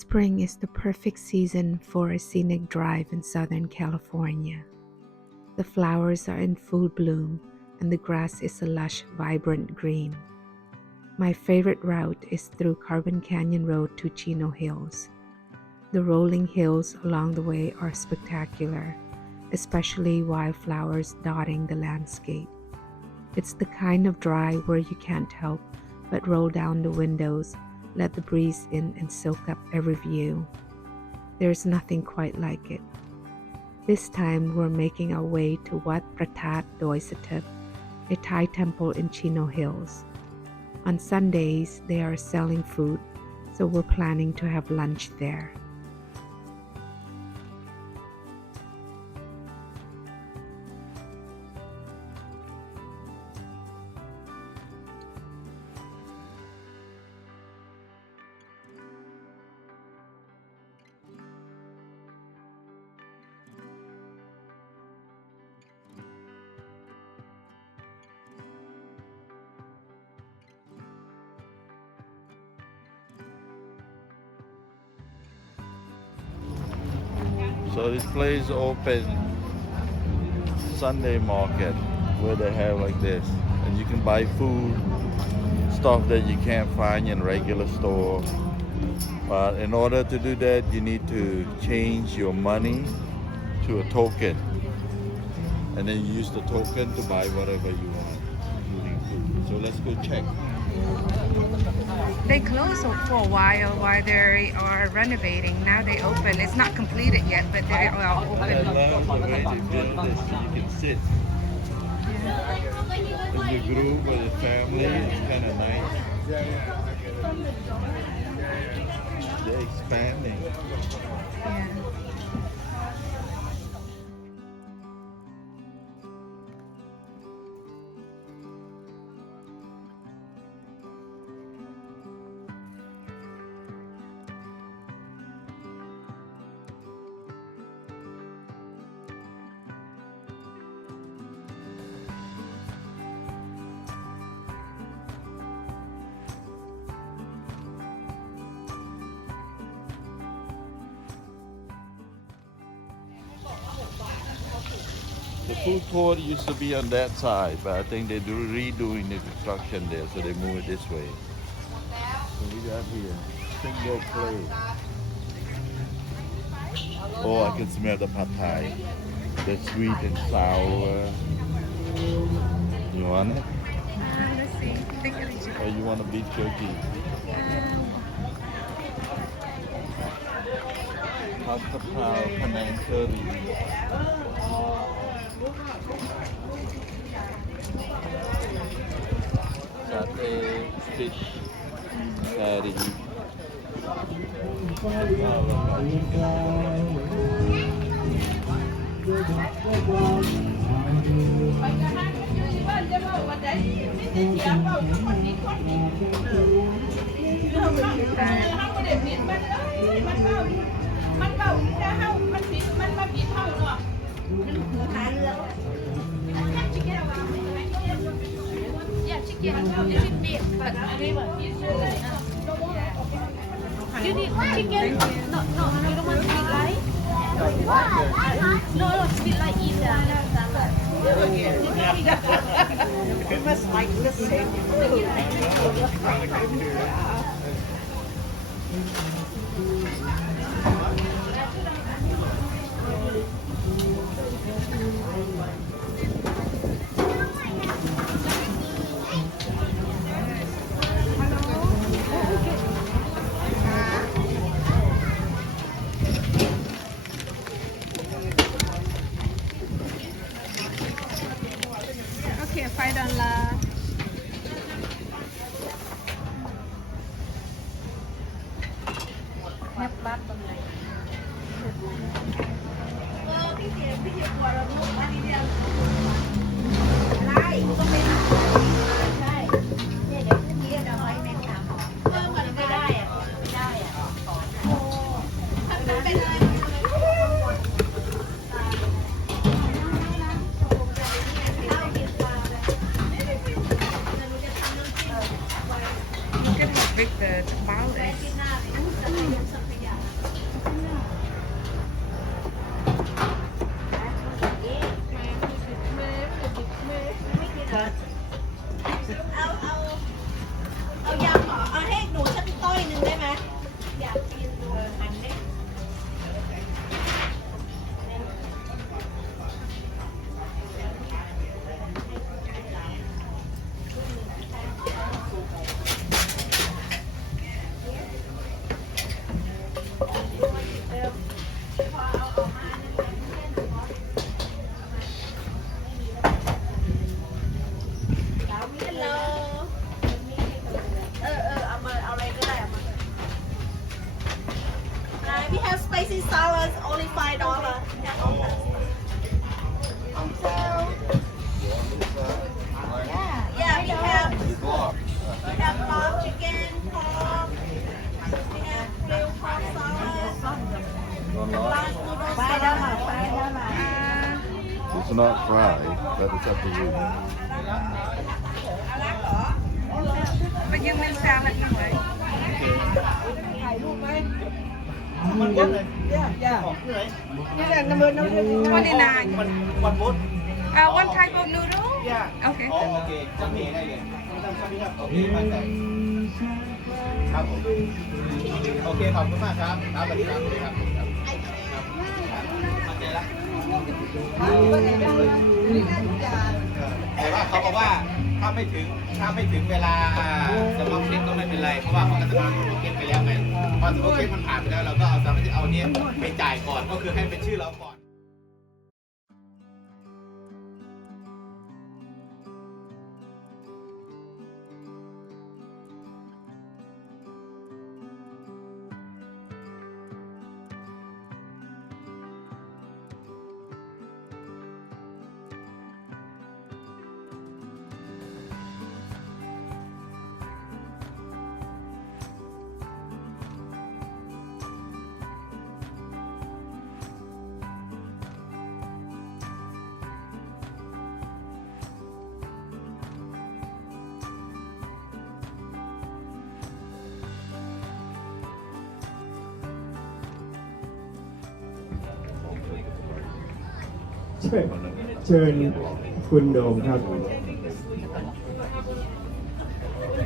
Spring is the perfect season for a scenic drive in Southern California. The flowers are in full bloom and the grass is a lush, vibrant green. My favorite route is through Carbon Canyon Road to Chino Hills. The rolling hills along the way are spectacular, especially wildflowers dotting the landscape. It's the kind of drive where you can't help but roll down the windows, let the breeze in and soak up every view. There's nothing quite like it. This time we're making our way to Wat Phrathat Doi Puthet, a Thai temple in Chino Hills. On Sundays they are selling food, so we're planning to have lunch there. So this place open Sunday market where they have like this, and you can buy food, stuff that you can't find in regular store. But in order to do that, you need to change your money to a token, and then you use the token to buy whatever you want, including food. So let's go check. They closed for a while they are renovating. Now they open. It's not completed yet, but they are I open. love the way they build this. You can sit in your group or your family. It's kind of nice. They're expanding. Yeah. The food court used to be on that side, but I think they're redoing the construction there, so they move it this way. So we got here, single plate. Oh, I can smell the pad thai. The sweet and sour. You want it? Let's see. Or you want a beef jerky? Pasta pao, Penang curry. Satay, fish, curry. You need chicken? No, you don't want sweet rice? No, sweet rice either. You must like the same. Okay, $5. Nhấp bát tầm này. Look at how big the bao is. we have spicy salads, only $5. Yeah, we have log chicken, pork, we have grilled pork salad, large noodles salad. It's not fried, but it's up to you. ไปยืมเงินแซมหน่อย 29 วันพุธ one type of noodle okay โอเคจะมีได้เลยโอเคมาแต่ครับผมโอเคขอบคุณมากครับครับสวัสดีครับสวัสดีครับมาเจอแล้วแต่ว่าเขาบอกว่าถ้าไม่ถึงเวลาสมองเช็คก็ไม่เป็นไรเพราะว่าเขาจะทำสมองเช็คไปแล้วไงพอสมองเช็คมันผ่านไปแล้วเราก็เอาสามารถเอาเนี้ยไปจ่ายก่อนก็คือให้เป็นชื่อเราก่อน เชิญคุณโดมครับ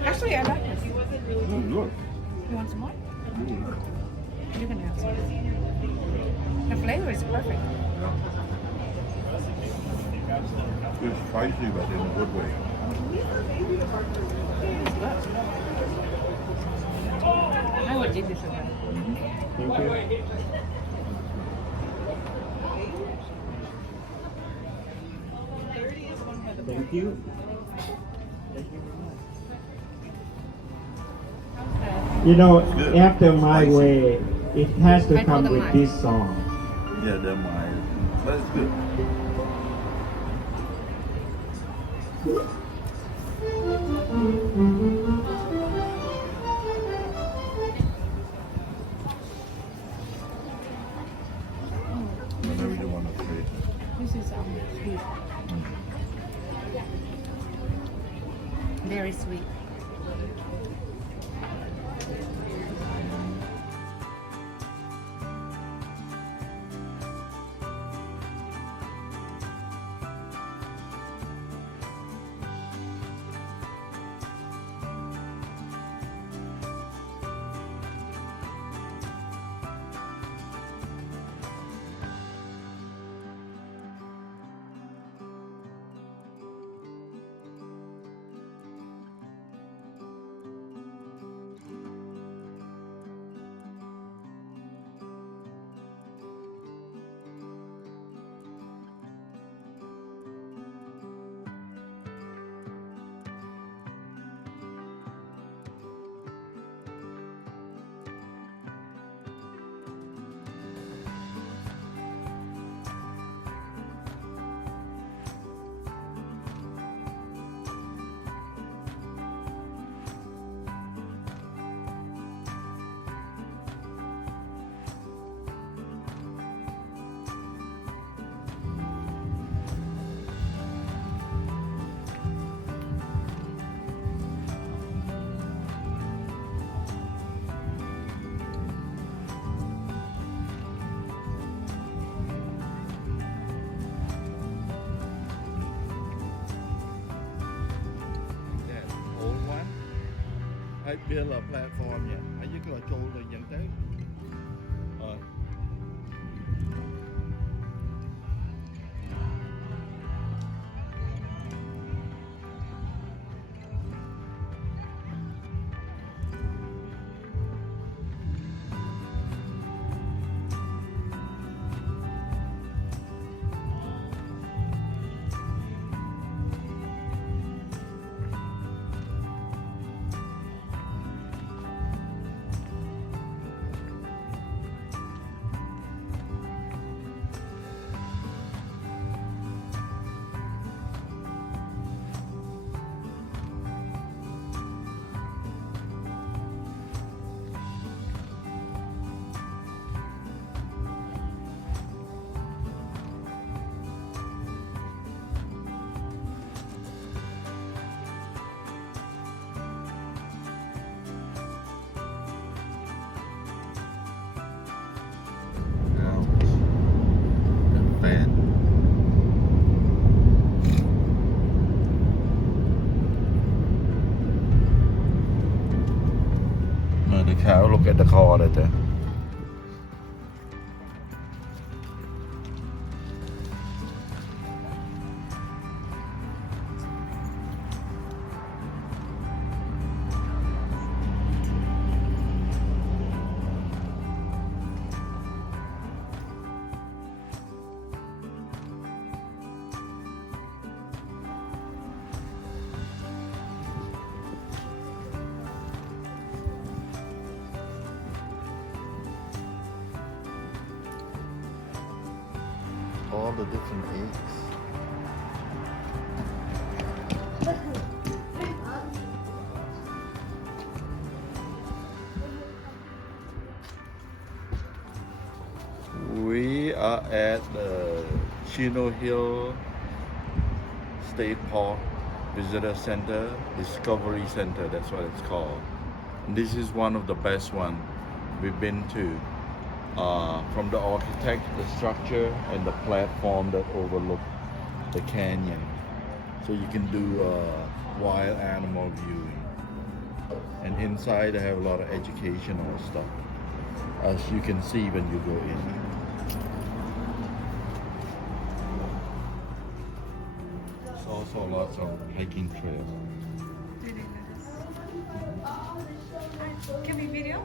actually I like this you want some more you can have some the flavor is perfect It's spicy, but in a good way. I would eat this again Thank you. You know, after my way, it has to come with this song. Yeah, they're mild. But it's good. Maybe the one that's great. this is sweet very sweet That old one, I built a platform here. I just got told the young thing. at the call right there. All the different eggs. We are at the Chino Hills State Park Visitor Center, Discovery Center, that's what it's called. And this is one of the best ones we've been to. From the architect, the structure, and the platform that overlook the canyon. So you can do wild animal viewing. And inside they have a lot of educational stuff, as you can see when you go in. There's also lots of hiking trails. Can we video?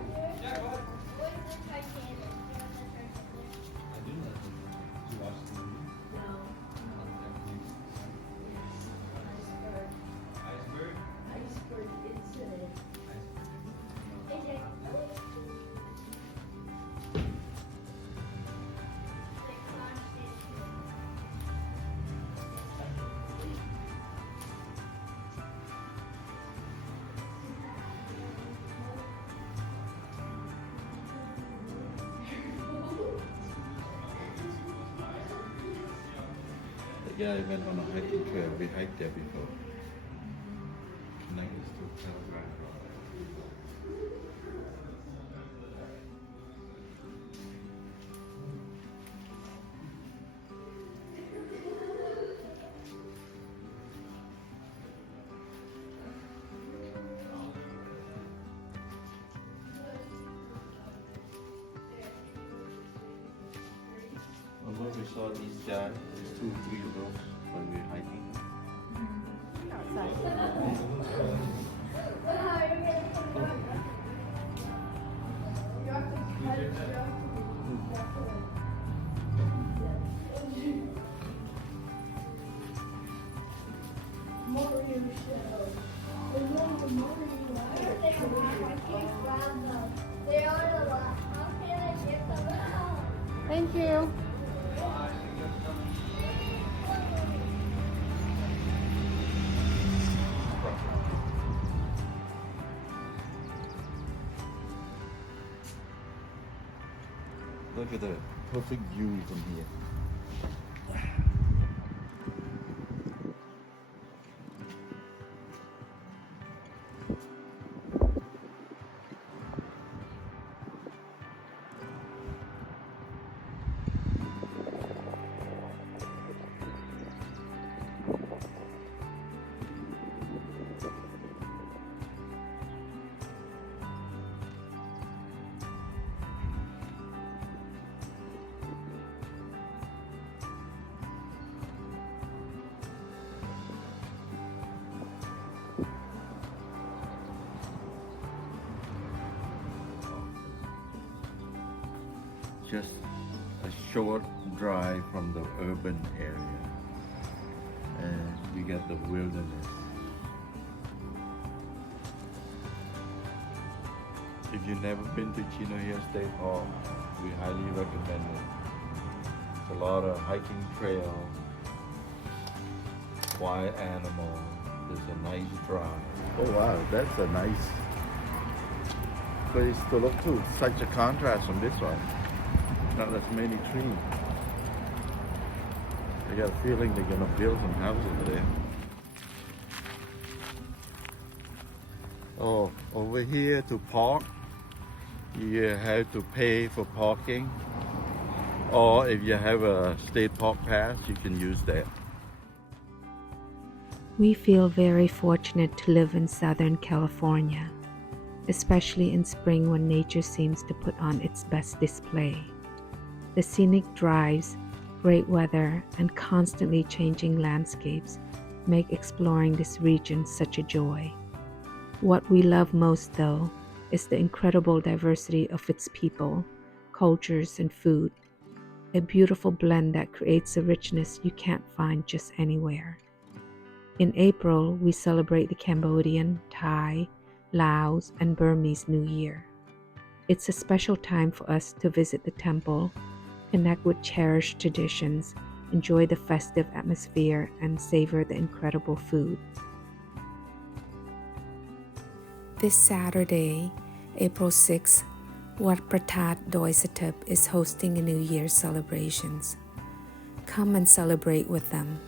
Yeah, I went on a hiking trail. We hiked there before. Connected to Telegraph. When we saw these guys, these 2 weirdos when we were hiking. Thank you. Look at the perfect view from here. Just a short drive from the urban area, and you get the wilderness. If you've never been to Chino Hills State Park, we highly recommend it. It's a lot of hiking trails, wild animals. There's a nice drive. Oh wow, that's a nice place to look to. Such a contrast from this one. Not as many trees. I got a feeling they're gonna build some houses there. Oh, over here to park, you have to pay for parking. Or if you have a state park pass, you can use that. We feel very fortunate to live in Southern California, especially in spring when nature seems to put on its best display. The scenic drives, great weather, and constantly changing landscapes make exploring this region such a joy. What we love most, though, is the incredible diversity of its people, cultures, and food, a beautiful blend that creates a richness you can't find just anywhere. In April, we celebrate the Cambodian, Thai, Laos, and Burmese New Year. It's a special time for us to visit the temple, connect with cherished traditions, enjoy the festive atmosphere, and savor the incredible food. This Saturday, April 6th, Wat Phrathat Doi Puthet is hosting a New Year's celebrations. Come and celebrate with them.